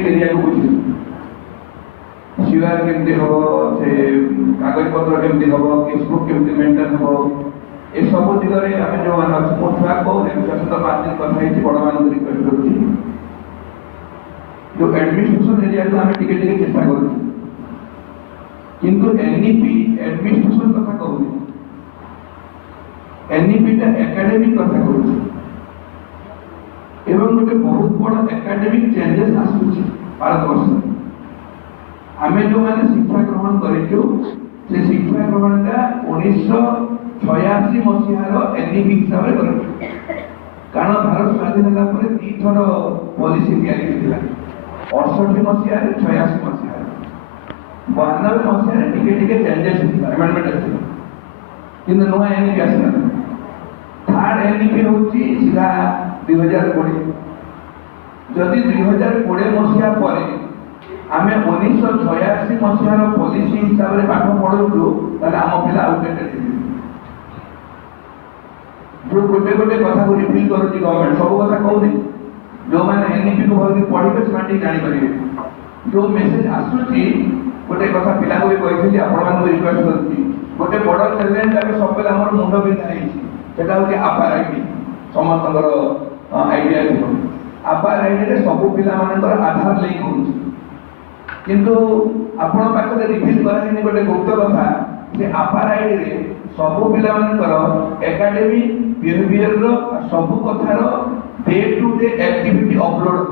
academic area को बुझे CR केमती हम से कागज पत्र केमती हम केसबुक केमती मेंटेन हम ए सब दिगरे आम जो मैंने मो छुआ को सहित 5 दिन कथा बड़ मान रिक्वेस्ट करुँच जो एडमिनिस्ट्रेशन एरिया को आम टिके चेष्टा करूँ किंतु एनईपी एडमिनिस्ट्रेशन कथा कहूँ एनईपी टा एकेडमिक कथा कहूँ एवं गोटे बहुत बड़ एकेडमिक चेंजेस आसूची भारत वर्ष आम जो मैंने शिक्षा ग्रहण करूँ से शिक्षा ग्रहण का 1986 मसीहार एनईपी हिसाब से करूँ कारण भारत स्वाधीन होगा दी थर पॉलिसी तैयारी 68 मसीहार 86 मसीहार 92 मसीहार टिके टिके चेंजेस अमेंडमेंट आसी किंतु नुआ एनईपी आसना थर्ड एनईपी होची सीधा 2020 जदि 2020 मसीहा पर आम 1986 मसीहार पॉलिसी हिसाब से पाठ पढ़ू आम पिला आउटडेटेड जो गोटे गोटे कथा को रिफिल करुच्ची गवर्नमेंट सब कथा कहूनी जो मैंने एनईपी को भलि पढ़े से जानीपर जो मेसेज आसूची गोटे कथा पिला को भी कही आपण रिक्वेस्ट करुच्ची गोटे बड़ चैलेंज आगे सब आम मुंड बिंधा होता हूँ आपार आईडी समस्त आइडिया थी आपार आईडी सब पिला आधार लिंक हो किंतु आपण पाखे रिफिल करानी गोटे गुप्त कथा से आपार आईडी रे सब पिला एकाडेमिक बिहेवियर सब कथार day to day activity upload